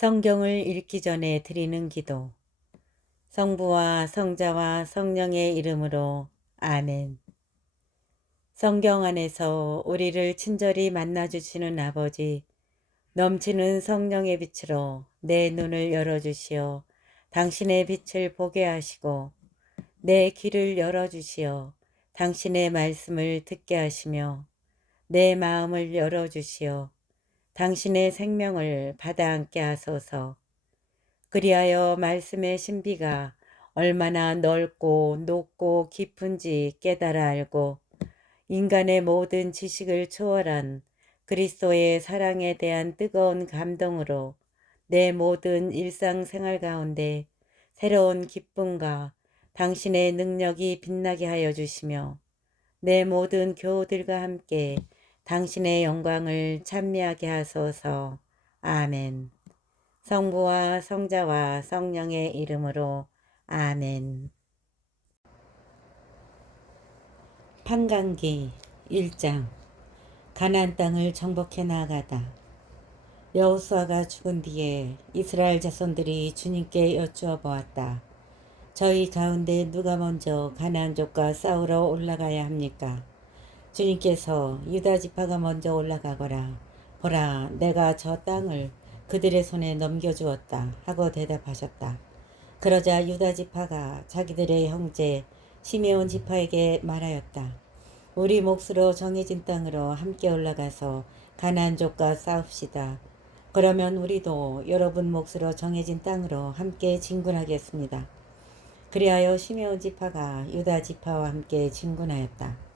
성경을 읽기 전에 드리는 기도. 성부와 성자와 성령의 이름으로 아멘. 성경 안에서 우리를 친절히 만나주시는 아버지, 넘치는 성령의 빛으로 내 눈을 열어주시어 당신의 빛을 보게 하시고, 내 귀를 열어주시어 당신의 말씀을 듣게 하시며, 내 마음을 열어주시어 당신의 생명을 받아 안게 하소서. 그리하여 말씀의 신비가 얼마나 넓고 높고 깊은지 깨달아 알고 인간의 모든 지식을 초월한 그리스도의 사랑에 대한 뜨거운 감동으로 내 모든 일상생활 가운데 새로운 기쁨과 당신의 능력이 빛나게 하여 주시며 내 모든 교우들과 함께 당신의 영광을 찬미하게 하소서. 아멘. 성부와 성자와 성령의 이름으로 아멘. 판강기 1장. 가나안 땅을 정복해 나아가다. 여호수아가 죽은 뒤에 이스라엘 자손들이 주님께 여쭈어 보았다. 저희 가운데 누가 먼저 가나안족과 싸우러 올라가야 합니까? 주님께서 유다 지파가 먼저 올라가거라. 보라, 내가 저 땅을 그들의 손에 넘겨주었다 하고 대답하셨다. 그러자 유다 지파가 자기들의 형제 시메온 지파에게 말하였다. 우리 몫으로 정해진 땅으로 함께 올라가서 가나안족과 싸웁시다. 그러면 우리도 여러분 몫으로 정해진 땅으로 함께 진군하겠습니다. 그리하여 시메온 지파가 유다 지파와 함께 진군하였다.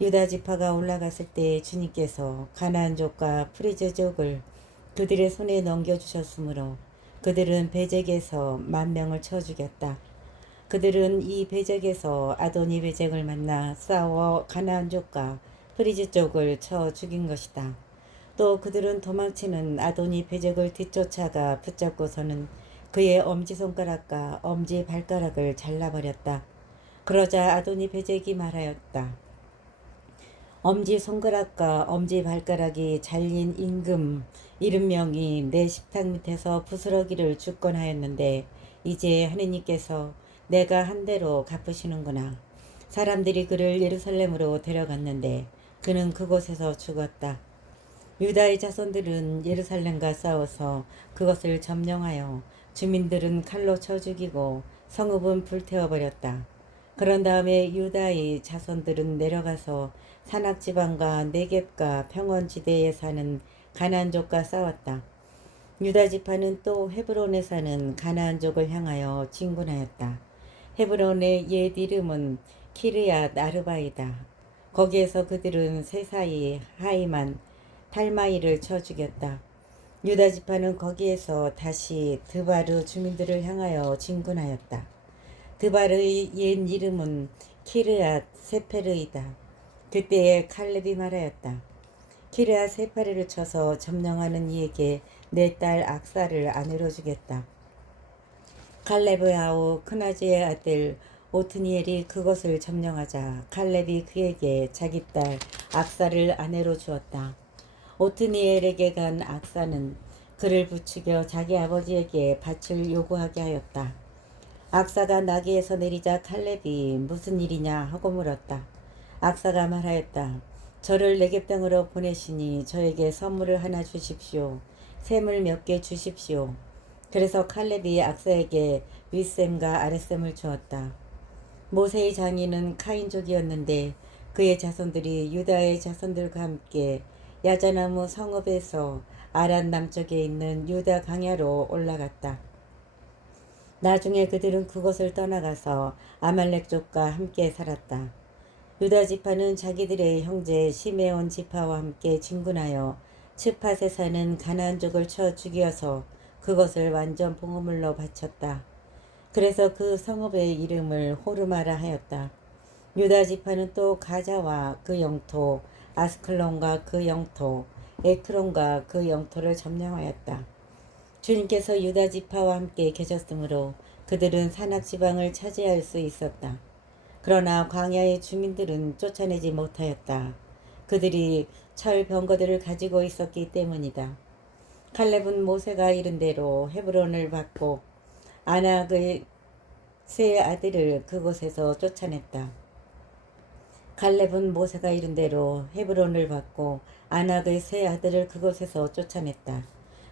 유다 지파가 올라갔을 때 주님께서 가나안족과 프리즈족을 그들의 손에 넘겨주셨으므로 그들은 베잭에서 10,000명을 쳐 죽였다. 그들은 이 베잭에서 아도니 베잭을 만나 싸워 가나안족과 프리즈족을 쳐 죽인 것이다. 또 그들은 도망치는 아도니 베잭을 뒤쫓아가 붙잡고서는 그의 엄지손가락과 엄지발가락을 잘라버렸다. 그러자 아도니 베잭이 말하였다. 엄지손가락과 엄지발가락이 잘린 임금 70명이 내 식탁 밑에서 부스러기를 죽곤 하였는데 이제 하느님께서 내가 한 대로 갚으시는구나. 사람들이 그를 예루살렘으로 데려갔는데 그는 그곳에서 죽었다. 유다의 자손들은 예루살렘과 싸워서 그것을 점령하여 주민들은 칼로 쳐 죽이고 성읍은 불태워버렸다. 그런 다음에 유다의 자손들은 내려가서 산악지방과 네겝과 평원지대에 사는 가나안족과 싸웠다. 유다 지파는 또 헤브론에 사는 가나안족을 향하여 진군하였다. 헤브론의 옛 이름은 키르얏 아르바이다. 거기에서 그들은 세사이, 하이만, 탈마이를 쳐 죽였다. 유다 지파는 거기에서 다시 드바르 주민들을 향하여 진군하였다. 드바르의 옛 이름은 키르앗 세페르이다. 그때에 칼렙이 말하였다. 키르앗 세페르를 쳐서 점령하는 이에게 내 딸 악사를 아내로 주겠다. 칼렙의 아우 크나지의 아들 오트니엘이 그것을 점령하자 칼렙이 그에게 자기 딸 악사를 아내로 주었다. 오트니엘에게 간 악사는 그를 부추겨 자기 아버지에게 밭을 요구하게 하였다. 악사가 나귀에서 내리자 칼렙이 무슨 일이냐 하고 물었다. 악사가 말하였다. 저를 네겝 땅으로 보내시니 저에게 선물을 하나 주십시오. 샘을 몇 개 주십시오. 그래서 칼렙이 악사에게 윗샘과 아랫샘을 주었다. 모세의 장인은 카인족이었는데 그의 자손들이 유다의 자손들과 함께 야자나무 성읍에서 아란 남쪽에 있는 유다 강야로 올라갔다. 나중에 그들은 그곳을 떠나가서 아말렉족과 함께 살았다. 유다 지파는 자기들의 형제 시메온 지파와 함께 진군하여 츠팟에 사는 가나안족을 쳐 죽여서 그것을 완전 봉헌물로 바쳤다. 그래서 그 성읍의 이름을 호르마라 하였다. 유다 지파는 또 가자와 그 영토, 아스클론과 그 영토, 에크론과 그 영토를 점령하였다. 주님께서 유다 지파와 함께 계셨으므로 그들은 산악지방을 차지할 수 있었다. 그러나 광야의 주민들은 쫓아내지 못하였다. 그들이 철 병거들을 가지고 있었기 때문이다. 갈렙은 모세가 이른 대로 헤브론을 받고 아낙의 세 아들을 그곳에서 쫓아냈다. 갈렙은 모세가 이른 대로 헤브론을 받고 아낙의 세 아들을 그곳에서 쫓아냈다.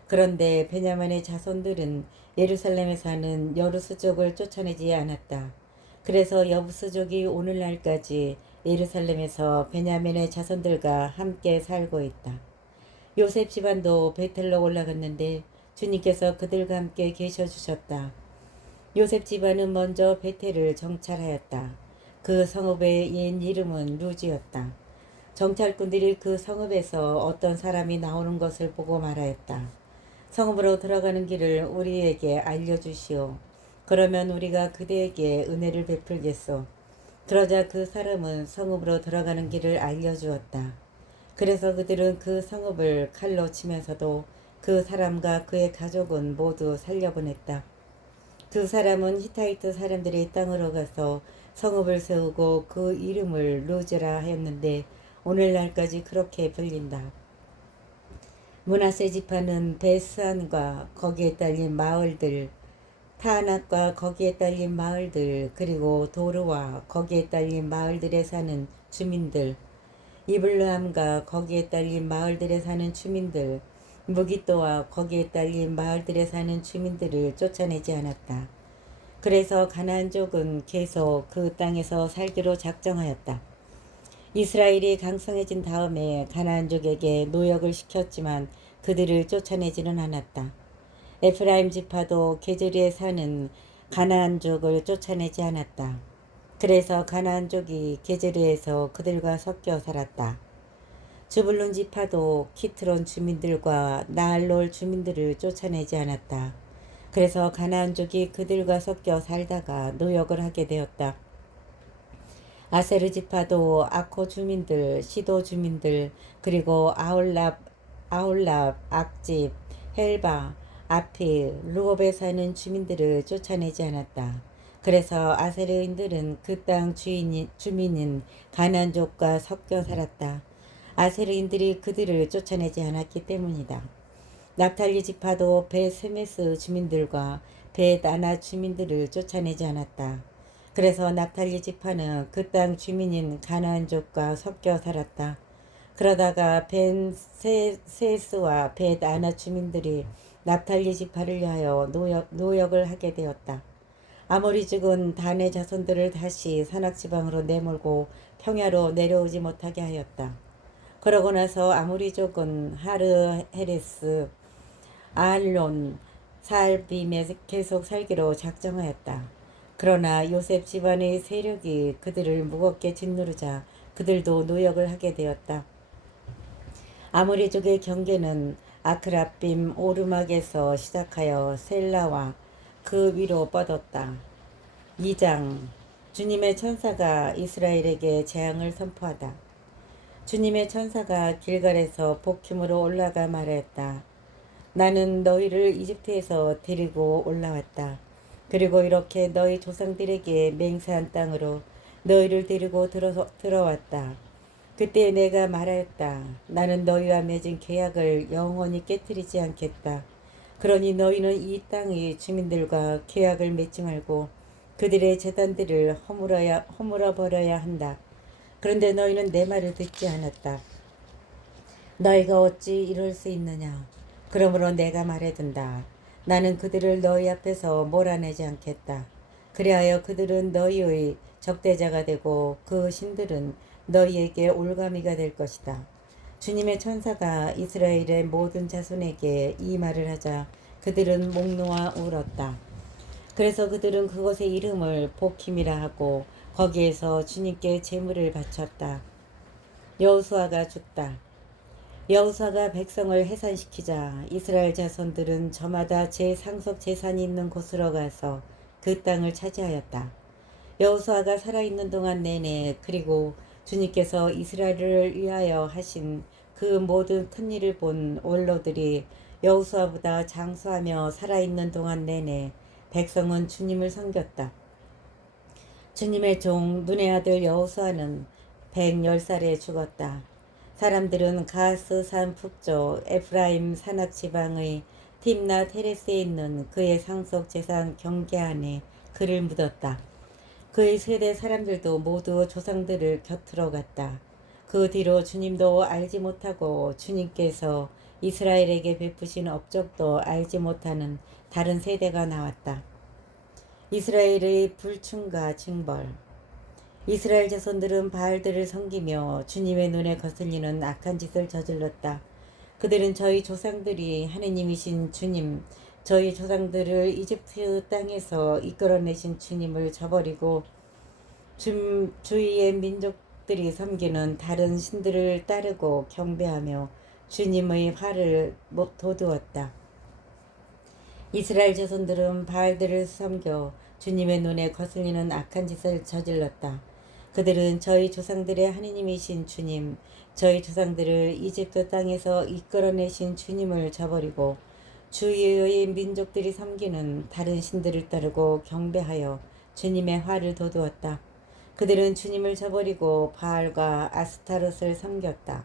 그런데 베냐민의 자손들은 예루살렘에 사는 여부스족을 쫓아내지 않았다. 그래서 여부스족이 오늘날까지 예루살렘에서 베냐민의 자손들과 함께 살고 있다. 요셉 집안도 베텔로 올라갔는데 주님께서 그들과 함께 계셔 주셨다. 요셉 집안은 먼저 베텔을 정찰하였다. 그 성읍의 옛 이름은 루지였다. 정찰꾼들이 그 성읍에서 어떤 사람이 나오는 것을 보고 말하였다. 성읍으로 들어가는 길을 우리에게 알려주시오. 그러면 우리가 그대에게 은혜를 베풀겠소. 그러자 그 사람은 성읍으로 들어가는 길을 알려주었다. 그래서 그들은 그 성읍을 칼로 치면서도 그 사람과 그의 가족은 모두 살려보냈다. 그 사람은 히타이트 사람들의 땅으로 가서 성읍을 세우고 그 이름을 루즈라 하였는데 오늘날까지 그렇게 불린다. 므낫세 지파는 베스안과 거기에 딸린 마을들, 타아낙과 거기에 딸린 마을들, 그리고 도르와 거기에 딸린 마을들에 사는 주민들, 이블르함과 거기에 딸린 마을들에 사는 주민들, 무기또와 거기에 딸린 마을들에 사는 주민들을 쫓아내지 않았다. 그래서 가나안족은 계속 그 땅에서 살기로 작정하였다. 이스라엘이 강성해진 다음에 가나안족에게 노역을 시켰지만 그들을 쫓아내지는 않았다. 에프라임 지파도 게즈리에 사는 가나안족을 쫓아내지 않았다. 그래서 가나안족이 게즈리에서 그들과 섞여 살았다. 즈불룬 지파도 키트론 주민들과 나알롤 주민들을 쫓아내지 않았다. 그래서 가나안족이 그들과 섞여 살다가 노역을 하게 되었다. 아세르 지파도 아코 주민들, 시도 주민들, 그리고 아홀랍, 악집, 헬바, 아피, 루옵에 사는 주민들을 쫓아내지 않았다. 그래서 아세르인들은 그 땅 주민인 가나안족과 섞여 살았다. 아세르인들이 그들을 쫓아내지 않았기 때문이다. 납탈리 지파도 벳세메스 주민들과 벳아나 주민들을 쫓아내지 않았다. 그래서 납탈리 지파는 그 땅 주민인 가나안족과 섞여 살았다. 그러다가 벳세스와 벳아나 주민들이 납탈리 지파를 위하여 노역을 하게 되었다. 아모리족은 단의 자손들을 다시 산악지방으로 내몰고 평야로 내려오지 못하게 하였다. 그러고 나서 아모리족은 하르 헤레스, 아알론, 사알빔에 계속 살기로 작정하였다. 그러나 요셉 집안의 세력이 그들을 무겁게 짓누르자 그들도 노역을 하게 되었다. 아모리족의 경계는 아크라빔 오르막에서 시작하여 셀라와 그 위로 뻗었다. 2장 주님의 천사가 이스라엘에게 재앙을 선포하다. 주님의 천사가 길갈에서 복힘으로 올라가 말하였다. 나는 너희를 이집트에서 데리고 올라왔다. 그리고 이렇게 너희 조상들에게 맹세한 땅으로 너희를 데리고 들어왔다. 그때 내가 말하였다. 나는 너희와 맺은 계약을 영원히 깨뜨리지 않겠다. 그러니 너희는 이 땅의 주민들과 계약을 맺지 말고 그들의 재단들을 허물어 버려야 한다. 그런데 너희는 내 말을 듣지 않았다. 너희가 어찌 이럴 수 있느냐? 그러므로 내가 말해둔다. 나는 그들을 너희 앞에서 몰아내지 않겠다. 그리하여 그들은 너희의 적대자가 되고 그 신들은 너희에게 올가미가 될 것이다. 주님의 천사가 이스라엘의 모든 자손에게 이 말을 하자 그들은 목 놓아 울었다. 그래서 그들은 그곳의 이름을 복힘이라 하고 거기에서 주님께 제물을 바쳤다. 여호수아가 죽다. 여호수아가 백성을 해산시키자 이스라엘 자손들은 저마다 제 상속 재산이 있는 곳으로 가서 그 땅을 차지하였다. 여호수아가 살아있는 동안 내내 그리고 주님께서 이스라엘을 위하여 하신 그 모든 큰 일을 본 원로들이 여호수아보다 장수하며 살아있는 동안 내내 백성은 주님을 섬겼다. 주님의 종 눈의 아들 여호수아는 110살에 죽었다. 사람들은 가스 산 북쪽 에프라임 산악 지방의 팀나 테레스에 있는 그의 상속 재산 경계 안에 그를 묻었다. 그의 세대 사람들도 모두 조상들을 곁으로 갔다. 그 뒤로 주님도 알지 못하고 주님께서 이스라엘에게 베푸신 업적도 알지 못하는 다른 세대가 나왔다. 이스라엘의 불충과 징벌. 이스라엘 자손들은 바알들을 섬기며 주님의 눈에 거슬리는 악한 짓을 저질렀다. 그들은 저희 조상들이 하느님이신 주님, 저희 조상들을 이집트 땅에서 이끌어내신 주님을 저버리고 주위의 민족들이 섬기는 다른 신들을 따르고 경배하며 주님의 화를 돋우었다. 이스라엘 자손들은 바알들을 섬겨 주님의 눈에 거슬리는 악한 짓을 저질렀다. 그들은 저희 조상들의 하느님이신 주님, 저희 조상들을 이집트 땅에서 이끌어내신 주님을 저버리고 주위의 민족들이 섬기는 다른 신들을 따르고 경배하여 주님의 화를 돋우었다. 그들은 주님을 저버리고 바알과 아스타롯을 섬겼다.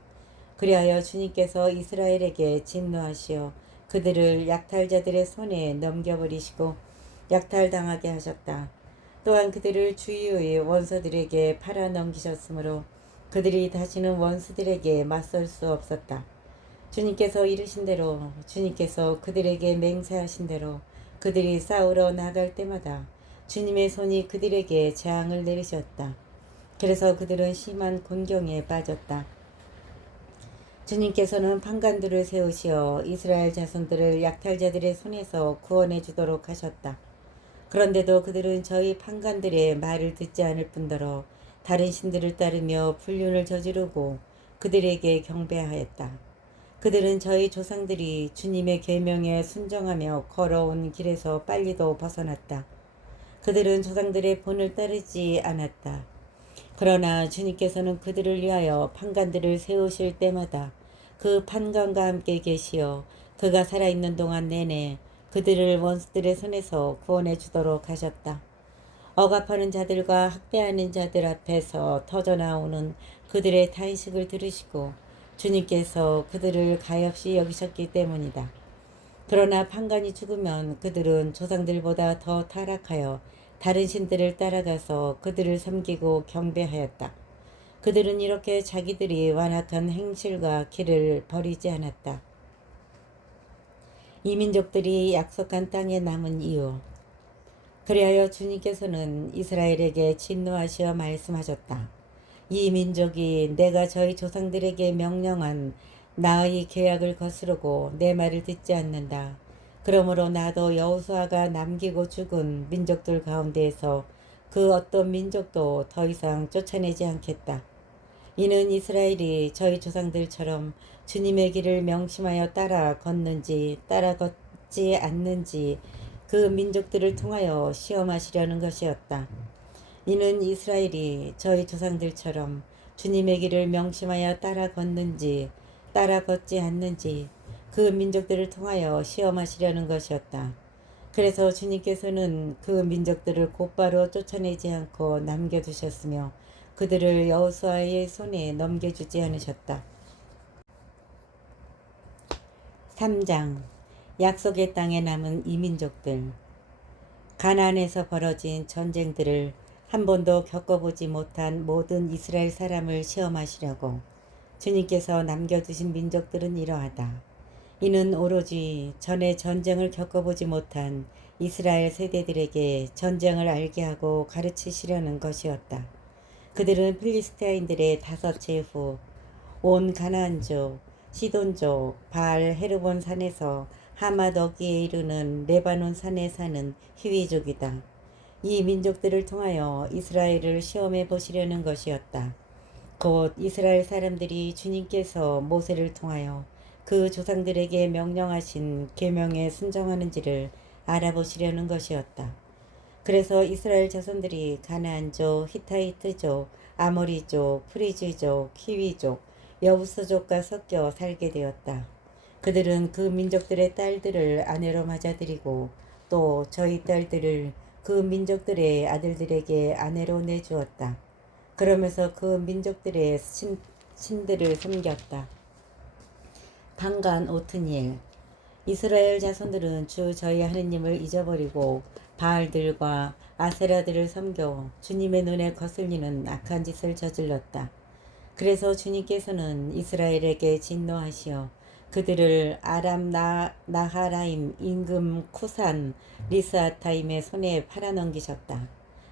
그리하여 주님께서 이스라엘에게 진노하시어 그들을 약탈자들의 손에 넘겨버리시고 약탈당하게 하셨다. 또한 그들을 주위의 원수들에게 팔아넘기셨으므로 그들이 다시는 원수들에게 맞설 수 없었다. 주님께서 이르신 대로, 주님께서 그들에게 맹세하신 대로 그들이 싸우러 나갈 때마다 주님의 손이 그들에게 재앙을 내리셨다. 그래서 그들은 심한 곤경에 빠졌다. 주님께서는 판관들을 세우시어 이스라엘 자손들을 약탈자들의 손에서 구원해 주도록 하셨다. 그런데도 그들은 저희 판관들의 말을 듣지 않을 뿐더러 다른 신들을 따르며 불륜을 저지르고 그들에게 경배하였다. 그들은 저희 조상들이 주님의 계명에 순종하며 걸어온 길에서 빨리도 벗어났다. 그들은 조상들의 본을 따르지 않았다. 그러나 주님께서는 그들을 위하여 판관들을 세우실 때마다 그 판관과 함께 계시어 그가 살아있는 동안 내내 그들을 원수들의 손에서 구원해 주도록 하셨다. 억압하는 자들과 학대하는 자들 앞에서 터져나오는 그들의 탄식을 들으시고 주님께서 그들을 가엾이 여기셨기 때문이다. 그러나 판관이 죽으면 그들은 조상들보다 더 타락하여 다른 신들을 따라가서 그들을 섬기고 경배하였다. 그들은 이렇게 자기들이 완악한 행실과 길을 버리지 않았다. 이 민족들이 약속한 땅에 남은 이유. 그리하여 주님께서는 이스라엘에게 진노하시어 말씀하셨다. 이 민족이 내가 저희 조상들에게 명령한 나의 계약을 거스르고 내 말을 듣지 않는다. 그러므로 나도 여호수아가 남기고 죽은 민족들 가운데에서 그 어떤 민족도 더 이상 쫓아내지 않겠다. 이는 이스라엘이 저희 조상들처럼 주님의 길을 명심하여 따라 걷는지 따라 걷지 않는지 그 민족들을 통하여 시험하시려는 것이었다. 이는 이스라엘이 저희 조상들처럼 주님의 길을 명심하여 따라 걷는지 따라 걷지 않는지 그 민족들을 통하여 시험하시려는 것이었다. 그래서 주님께서는 그 민족들을 곧바로 쫓아내지 않고 남겨두셨으며 그들을 여호수아의 손에 넘겨주지 않으셨다. 3장 약속의 땅에 남은 이민족들. 가나안에서 벌어진 전쟁들을 한 번도 겪어보지 못한 모든 이스라엘 사람을 시험하시려고 주님께서 남겨두신 민족들은 이러하다. 이는 오로지 전에 전쟁을 겪어보지 못한 이스라엘 세대들에게 전쟁을 알게 하고 가르치시려는 것이었다. 그들은 필리스티아인들의 다섯째 후 온 가나안족, 시돈족, 바알 헤르본 산에서 하맛 어귀에 이르는 레바논 산에 사는 히위족이다. 이 민족들을 통하여 이스라엘을 시험해 보시려는 것이었다. 곧 이스라엘 사람들이 주님께서 모세를 통하여 그 조상들에게 명령하신 계명에 순종하는지를 알아보시려는 것이었다. 그래서 이스라엘 자손들이 가나안족, 히타이트족, 아모리족, 프리즈족, 히위족, 여부스족과 섞여 살게 되었다. 그들은 그 민족들의 딸들을 아내로 맞아들이고 또 저희 딸들을 그 민족들의 아들들에게 아내로 내주었다. 그러면서 그 민족들의 신들을 섬겼다. 방간 오트니엘. 이스라엘 자손들은 주 저희 하느님을 잊어버리고 바알들과 아세라들을 섬겨 주님의 눈에 거슬리는 악한 짓을 저질렀다. 그래서 주님께서는 이스라엘에게 진노하시어 그들을 아람 나하라임 임금 쿠산 리스아타임의 손에 팔아넘기셨다.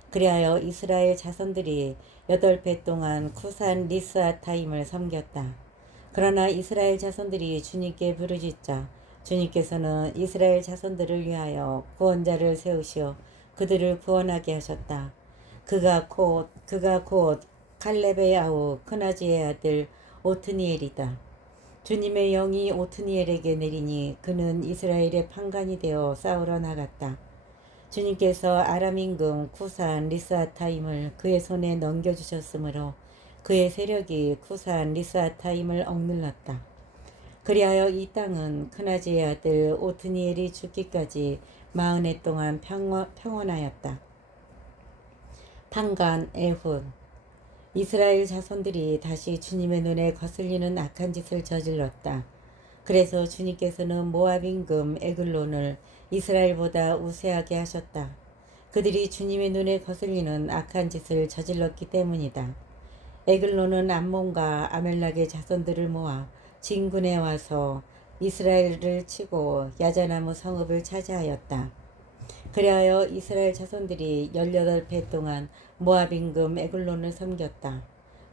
그리하여 이스라엘 자손들이 8배 동안 쿠산 리스아타임을 섬겼다. 그러나 이스라엘 자손들이 주님께 부르짖자 주님께서는 이스라엘 자손들을 위하여 구원자를 세우시어 그들을 구원하게 하셨다. 그가 곧 칼렙의 아우 크나지의 아들 오트니엘이다. 주님의 영이 오트니엘에게 내리니 그는 이스라엘의 판관이 되어 싸우러 나갔다. 주님께서 아람 임금 쿠산 리스아타임을 그의 손에 넘겨주셨으므로 그의 세력이 쿠산 리스아타임을 억눌렀다. 그리하여 이 땅은 크나지의 아들 오트니엘이 죽기까지 40해 동안 평온하였다. 판간 에훗. 이스라엘 자손들이 다시 주님의 눈에 거슬리는 악한 짓을 저질렀다. 그래서 주님께서는 모압 임금 에글론을 이스라엘보다 우세하게 하셨다. 그들이 주님의 눈에 거슬리는 악한 짓을 저질렀기 때문이다. 에글론은 암몬과 아멜락의 자손들을 모아 진군에 와서 이스라엘을 치고 야자나무 성읍을 차지하였다. 그리하여 이스라엘 자손들이 18해 동안 모압 임금 에글론을 섬겼다.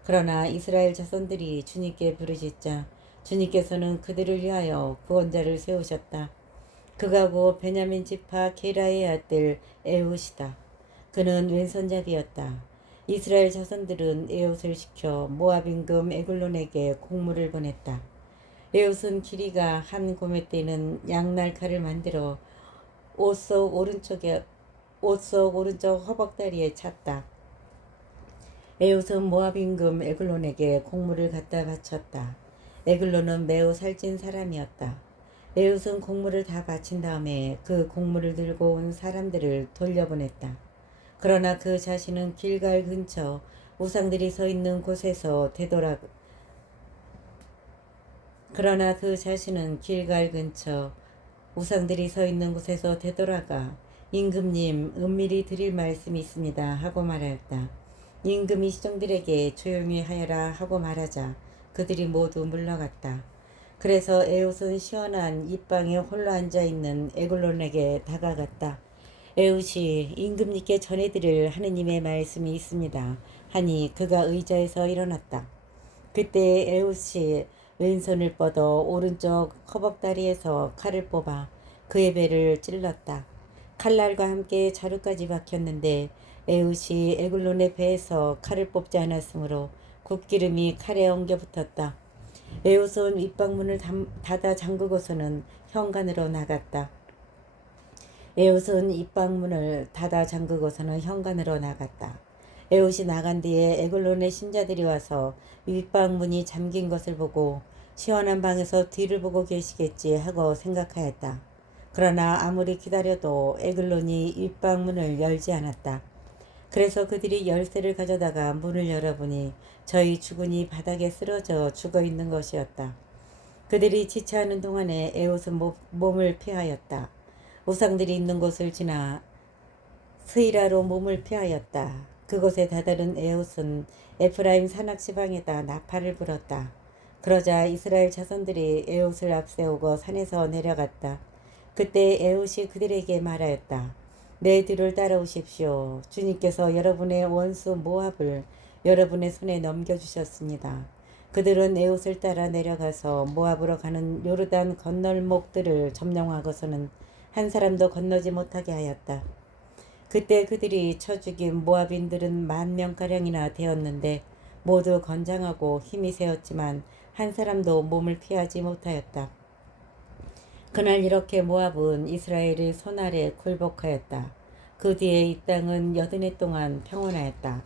그러나 이스라엘 자손들이 주님께 부르짖자 주님께서는 그들을 위하여 구원자를 세우셨다. 그가 곧 베냐민 지파 게라의 아들 에훗이다. 그는 왼손잡이였다. 이스라엘 자손들은 에훗을 시켜 모압 임금 에글론에게 공물을 보냈다. 에훗은 길이가 한 고매 때는 양날칼을 만들어 옷 속 오른쪽 허벅다리에 찼다. 에훗은 모압 임금 에글론에게 공물을 갖다 바쳤다. 에글론은 매우 살찐 사람이었다. 에훗은 공물을 다 바친 다음에 그 공물을 들고 온 사람들을 돌려보냈다. 그러나 그 자신은 길갈 근처 우상들이 서 있는 곳에서 되돌아가 임금님 은밀히 드릴 말씀이 있습니다 하고 말하였다. 임금이 시종들에게 조용히 하여라 하고 말하자 그들이 모두 물러갔다. 그래서 에훗은 시원한 입방에 홀로 앉아있는 에글론에게 다가갔다. 에훗이 임금님께 전해드릴 하느님의 말씀이 있습니다 하니 그가 의자에서 일어났다. 그때 에훗이 왼손을 뻗어 오른쪽 허벅다리에서 칼을 뽑아 그의 배를 찔렀다. 칼날과 함께 자루까지 박혔는데 에훗이 에글론의 배에서 칼을 뽑지 않았으므로 굽기름이 칼에 엉겨 붙었다. 에훗은 윗방문을 닫아 잠그고서는 현관으로 나갔다. 에훗이 나간 뒤에 에글론의 신자들이 와서 윗방문이 잠긴 것을 보고 시원한 방에서 뒤를 보고 계시겠지 하고 생각하였다. 그러나 아무리 기다려도 에글론이 윗방문을 열지 않았다. 그래서 그들이 열쇠를 가져다가 문을 열어보니 저희 주군이 바닥에 쓰러져 죽어 있는 것이었다. 그들이 지체하는 동안에 에훗은 몸을 피하였다. 우상들이 있는 곳을 지나 스이라로 몸을 피하였다. 그곳에 다다른 에훗은 에프라임 산악지방에다 나팔을 불었다. 그러자 이스라엘 자손들이 에훗을 앞세우고 산에서 내려갔다. 그때 에훗이 그들에게 말하였다. 내 뒤를 따라오십시오. 주님께서 여러분의 원수 모압을 여러분의 손에 넘겨주셨습니다. 그들은 에훗을 따라 내려가서 모압으로 가는 요르단 건널목들을 점령하고서는 한 사람도 건너지 못하게 하였다. 그때 그들이 쳐 죽인 모압인들은 10,000명가량이나 되었는데 모두 건장하고 힘이 세었지만 한 사람도 몸을 피하지 못하였다. 그날 이렇게 모압은 이스라엘의 손 아래 굴복하였다. 그 뒤에 이 땅은 80해 동안 평온하였다.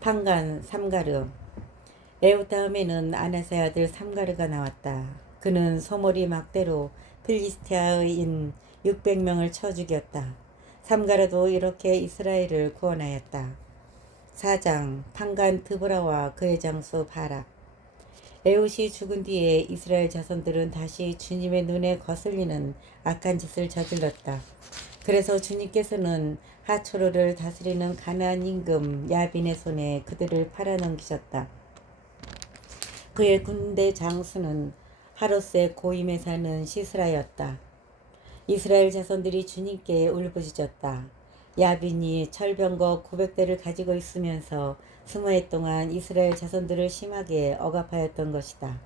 판간 삼가르. 에훗 다음에는 아나세 아들 삼가르가 나왔다. 그는 소몰이 막대로 필리스티아인 600명을 쳐 죽였다. 삼가르도 이렇게 이스라엘을 구원하였다. 4장 판간 드보라와 그의 장수 바락. 에훗이 죽은 뒤에 이스라엘 자손들은 다시 주님의 눈에 거슬리는 악한 짓을 저질렀다. 그래서 주님께서는 하초르를 다스리는 가나안 임금 야빈의 손에 그들을 팔아넘기셨다. 그의 군대 장수는 하롯의 고임에 사는 시스라였다. 이스라엘 자손들이 주님께 울부짖었다. 야빈이 철병거 900대를 가지고 있으면서 20해 동안 이스라엘 자손들을 심하게 억압하였던 것이다.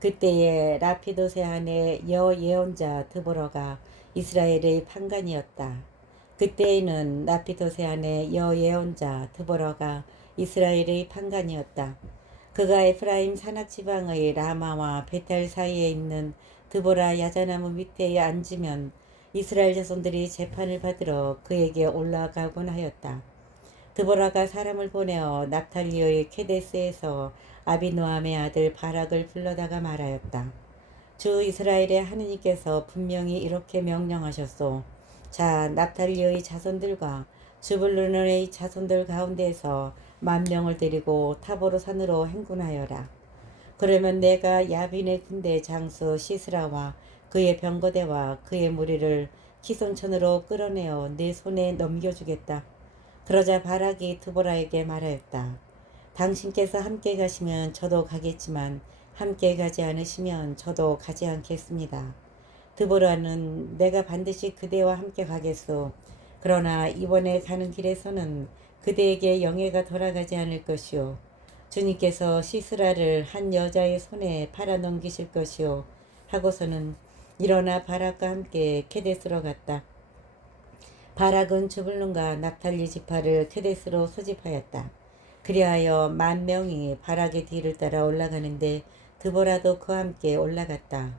그때에 라피도세 아내 여예언자 드보라가 이스라엘의 판관이었다. 그때에는 라피도세 아내 여예언자 드보라가 이스라엘의 판관이었다. 그가 에프라임 산악 지방의 라마와 베텔 사이에 있는 드보라 야자나무 밑에 앉으면 이스라엘 자손들이 재판을 받으러 그에게 올라가곤 하였다. 드보라가 사람을 보내어 납탈리의 케데스에서 아비노함의 아들 바락을 불러다가 말하였다. 주 이스라엘의 하느님께서 분명히 이렇게 명령하셨소. 자, 납탈리의 자손들과 주불르는의 자손들 가운데에서 10,000명을 데리고 타보르 산으로 행군하여라. 그러면 내가 야빈의 군대 장수 시스라와 그의 병거대와 그의 무리를 키손천으로 끌어내어 내 손에 넘겨주겠다. 그러자 바락이 드보라에게 말하였다. 당신께서 함께 가시면 저도 가겠지만 함께 가지 않으시면 저도 가지 않겠습니다. 드보라는 내가 반드시 그대와 함께 가겠소. 그러나 이번에 가는 길에서는 그대에게 영예가 돌아가지 않을 것이요. 주님께서 시스라를 한 여자의 손에 팔아넘기실 것이요. 하고서는 일어나 바락과 함께 케데스로 갔다. 바락은 주불룬과 납탈리 지파를 케데스로 소집하였다. 그리하여 10,000명이 바락의 뒤를 따라 올라가는데 드보라도 그와 함께 올라갔다.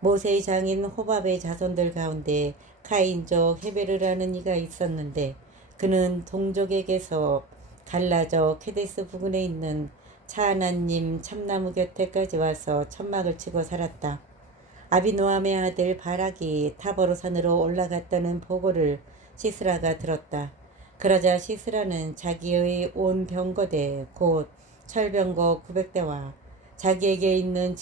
모세의 장인 호밥의 자손들 가운데 카인족 헤베르라는 이가 있었는데 그는 동족에게서 갈라져 케데스 부근에 있는 차하나님 참나무 곁에까지 와서 천막을 치고 살았다. 아비노함의 아들 바락이 타보르 산으로 올라갔다는 보고를 시스라가 들었다. 그러자 시스라는 자기의 온 병거대 곧 철병거 900대와 자기에게 있는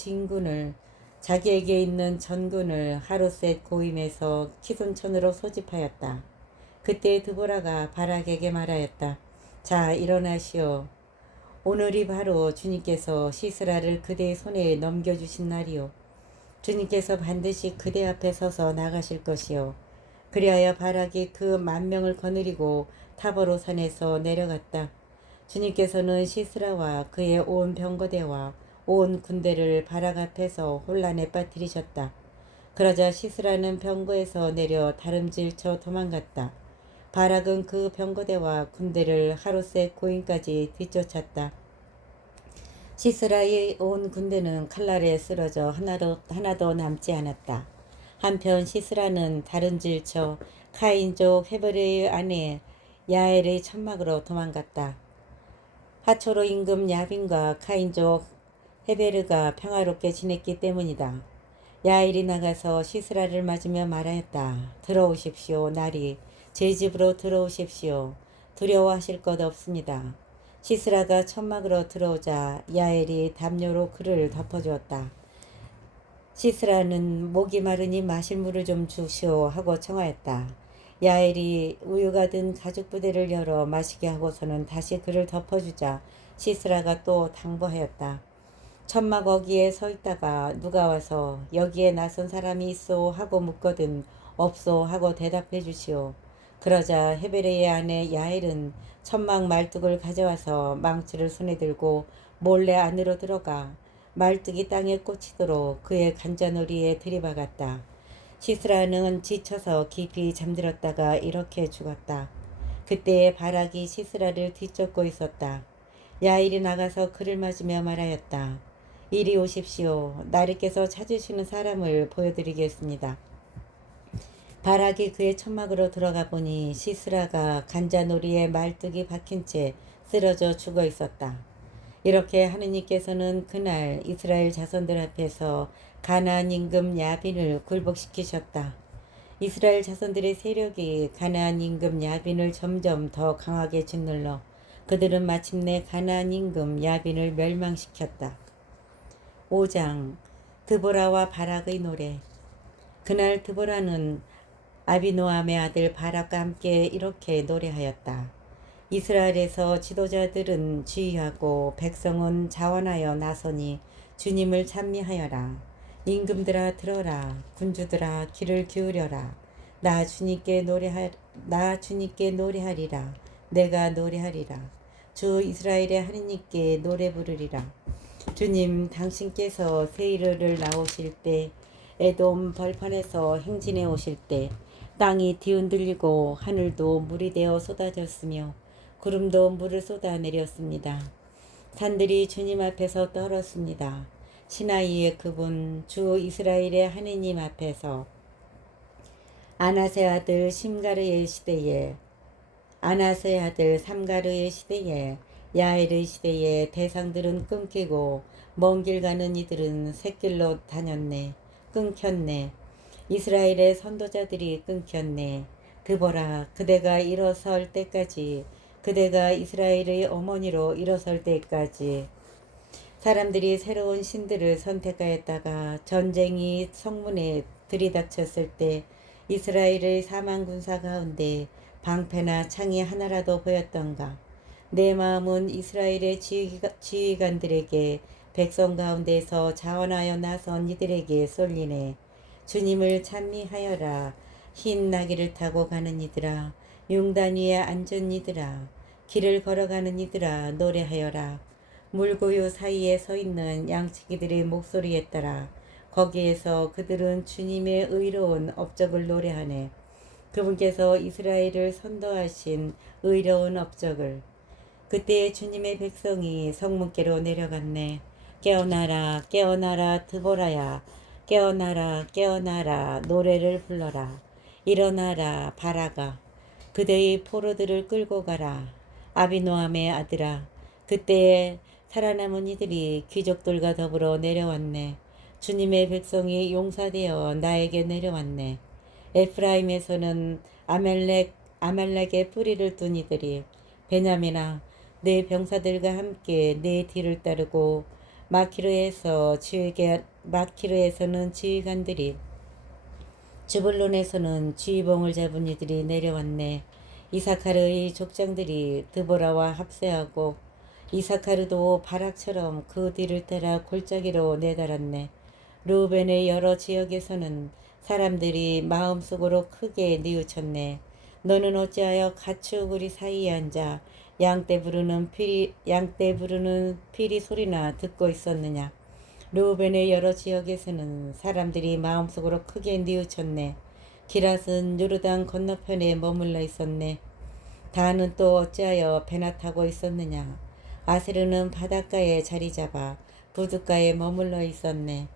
전군을 하루셋 고임에서 키손천으로 소집하였다. 그때 드보라가 바락에게 말하였다. 자, 일어나시오. 오늘이 바로 주님께서 시스라를 그대의 손에 넘겨주신 날이요. 주님께서 반드시 그대 앞에 서서 나가실 것이요. 그리하여 바락이 그 10,000명을 거느리고 타보르 산에서 내려갔다. 주님께서는 시스라와 그의 온 병거대와 온 군대를 바락 앞에서 혼란에 빠뜨리셨다. 그러자 시스라는 병거에서 내려 다름질쳐 도망갔다. 바락은 그 병거대와 군대를 하루셋 고인까지 뒤쫓았다. 시스라의 온 군대는 칼날에 쓰러져 하나도 남지 않았다. 한편 시스라는 다른질쳐 카인족 헤베르의 아내 야엘의 천막으로 도망갔다. 하초로 임금 야빈과 카인족 헤베르가 평화롭게 지냈기 때문이다. 야엘이 나가서 시스라를 맞으며 말하였다. 들어오십시오. 날이 제 집으로 들어오십시오. 두려워하실 것 없습니다. 시스라가 천막으로 들어오자 야엘이 담요로 그를 덮어주었다. 시스라는 목이 마르니 마실 물을 좀 주시오 하고 청하였다. 야엘이 우유가 든 가죽 부대를 열어 마시게 하고서는 다시 그를 덮어주자 시스라가 또 당부하였다. 천막 거기에 서 있다가 누가 와서 여기에 낯선 사람이 있소 하고 묻거든 없소 하고 대답해 주시오. 그러자 헤베르의 아내 야엘은 천막 말뚝을 가져와서 망치를 손에 들고 몰래 안으로 들어가 말뚝이 땅에 꽂히도록 그의 간자놀이에 들이박았다. 시스라는 지쳐서 깊이 잠들었다가 이렇게 죽었다. 그때 바락이 시스라를 뒤쫓고 있었다. 야엘이 나가서 그를 맞으며 말하였다. 이리 오십시오. 나리께서 찾으시는 사람을 보여드리겠습니다. 바락이 그의 천막으로 들어가 보니 시스라가 간자놀이에 말뚝이 박힌 채 쓰러져 죽어 있었다. 이렇게 하느님께서는 그날 이스라엘 자손들 앞에서 가나안 임금 야빈을 굴복시키셨다. 이스라엘 자손들의 세력이 가나안 임금 야빈을 점점 더 강하게 짓눌러 그들은 마침내 가나안 임금 야빈을 멸망시켰다. 5장 드보라와 바락의 노래. 그날 드보라는 아비노함의 아들 바락과 함께 이렇게 노래하였다. 이스라엘에서 지도자들은 지휘하고 백성은 자원하여 나서니 주님을 찬미하여라. 임금들아 들어라. 군주들아 귀를 기울여라. 나 주님께 노래하리라. 내가 노래하리라. 주 이스라엘의 하느님께 노래 부르리라. 주님, 당신께서 세이르를 나오실 때, 에돔 벌판에서 행진해 오실 때 땅이 뒤흔들리고 하늘도 물이 되어 쏟아졌으며 구름도 물을 쏟아내렸습니다. 산들이 주님 앞에서 떨었습니다. 시나이의 그분 주 이스라엘의 하느님 앞에서 아나세 아들 삼가르의 시대에 야엘의 시대에 대상들은 끊기고 먼 길 가는 이들은 샛길로 다녔네. 끊겼네. 이스라엘의 선도자들이 끊겼네. 드보라, 그대가 일어설 때까지, 그대가 이스라엘의 어머니로 일어설 때까지 사람들이 새로운 신들을 선택하였다가 전쟁이 성문에 들이닥쳤을 때 이스라엘의 사망 군사 가운데 방패나 창이 하나라도 보였던가. 내 마음은 이스라엘의 지휘관들에게 백성 가운데서 자원하여 나선 이들에게 쏠리네. 주님을 찬미하여라. 흰 나귀를 타고 가는 이들아, 용단 위에 앉은 이들아, 길을 걸어가는 이들아, 노래하여라. 물고요 사이에 서 있는 양치기들의 목소리에 따라 거기에서 그들은 주님의 의로운 업적을 노래하네. 그분께서 이스라엘을 선도하신 의로운 업적을. 그때 주님의 백성이 성문께로 내려갔네. 깨어나라, 깨어나라, 드보라야. 깨어나라, 깨어나라, 노래를 불러라. 일어나라, 바라가. 그대의 포로들을 끌고 가라. 아비노함의 아들아. 그때에 살아남은 이들이 귀족들과 더불어 내려왔네. 주님의 백성이 용사되어 나에게 내려왔네. 에프라임에서는 아말렉의 뿌리를 둔 이들이 베냐민아, 내 병사들과 함께 내 뒤를 따르고 마키르에서는 지휘관들이 주불론에서는 지휘봉을 잡은 이들이 내려왔네. 이사카르의 족장들이 드보라와 합세하고 이사카르도 바락처럼 그 뒤를 따라 골짜기로 내달았네. 루벤의 여러 지역에서는 사람들이 마음속으로 크게 뉘우쳤네. 너는 어찌하여 가축우리 사이에 앉아 양떼 부르는 피리 소리나 듣고 있었느냐. 르우벤의 여러 지역에서는 사람들이 마음속으로 크게 뉘우쳤네. 기랏은 요르단 건너편에 머물러 있었네. 다는 또 어찌하여 배나 타고 있었느냐. 아세르는 바닷가에 자리 잡아 부둣가에 머물러 있었네.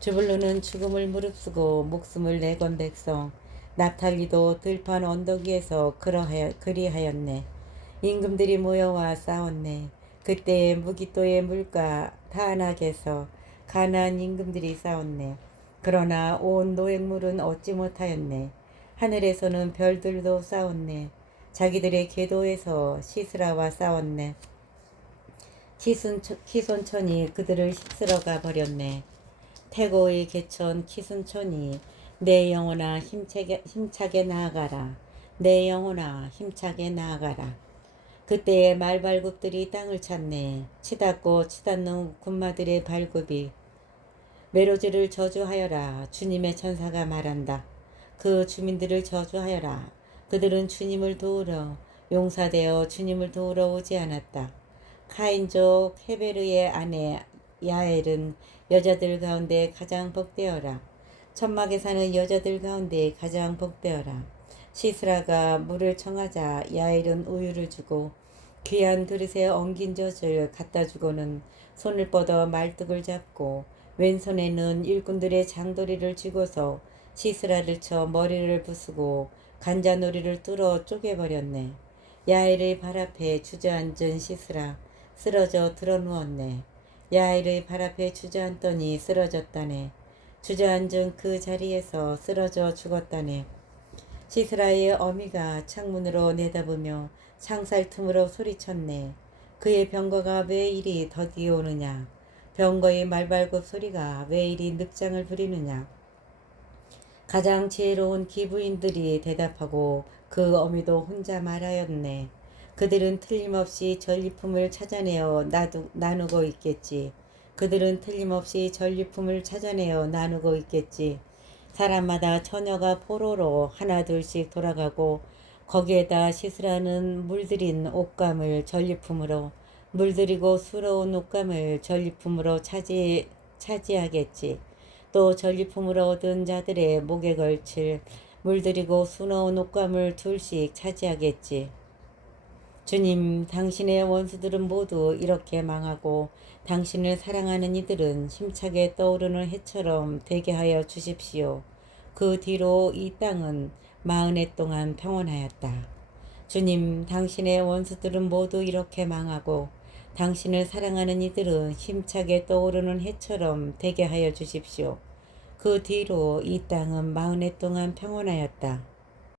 주불루는 죽음을 무릅쓰고 목숨을 내건 백성, 납탈리도 들판 언덕 위에서 그리하였네. 임금들이 모여와 싸웠네. 그때 무기또의 물가 타낙에서 가나안 임금들이 싸웠네. 그러나 온 노획물은 얻지 못하였네. 하늘에서는 별들도 싸웠네. 자기들의 궤도에서 시스라와 싸웠네. 키손천이 그들을 휩쓸어가 버렸네. 태고의 개천 키순천이 내 영혼아 힘차게 나아가라. 내 영혼아 힘차게 나아가라. 그때의 말발굽들이 땅을 찼네. 치닫고 치닫는 군마들의 발굽이. 메로즈를 저주하여라. 주님의 천사가 말한다. 그 주민들을 저주하여라. 그들은 주님을 도우러 용사되어 주님을 도우러 오지 않았다. 카인족 헤베르의 아내 야엘은 여자들 가운데 가장 복되어라. 천막에 사는 여자들 가운데 가장 복되어라. 시스라가 물을 청하자 야엘은 우유를 주고 귀한 그릇에 엉긴 젖을 갖다 주고는 손을 뻗어 말뚝을 잡고 왼손에는 일꾼들의 장도리를 쥐고서 시스라를 쳐 머리를 부수고 간자놀이를 뚫어 쪼개버렸네. 야엘의 발 앞에 주저앉은 시스라 쓰러져 드러누웠네. 야엘의 발 앞에 주저앉더니 쓰러졌다네. 주저앉은 그 자리에서 쓰러져 죽었다네. 시스라의 어미가 창문으로 내다보며 창살 틈으로 소리쳤네. 그의 병거가 왜 이리 더디오느냐. 병거의 말발굽 소리가 왜 이리 늑장을 부리느냐. 가장 지혜로운 기부인들이 대답하고 그 어미도 혼자 말하였네. 그들은 틀림없이 전리품을 찾아내어 나누고 있겠지. 그들은 틀림없이 전리품을 찾아내어 나누고 있겠지. 사람마다 처녀가 포로로 하나둘씩 돌아가고 거기에다 시스라는 물들인 옷감을 전리품으로 물들이고 수러운 옷감을 전리품으로 차지하겠지. 또 전리품으로 얻은 자들의 목에 걸칠 물들이고 수놓은 옷감을 둘씩 차지하겠지. 주님, 당신의 원수들은 모두 이렇게 망하고 당신을 사랑하는 이들은 힘차게 떠오르는 해처럼 되게 하여 주십시오. 그 뒤로 이 땅은 40해 동안 평온하였다. 주님, 당신의 원수들은 모두 이렇게 망하고 당신을 사랑하는 이들은 힘차게 떠오르는 해처럼 되게 하여 주십시오. 그 뒤로 이 땅은 40해 동안 평온하였다.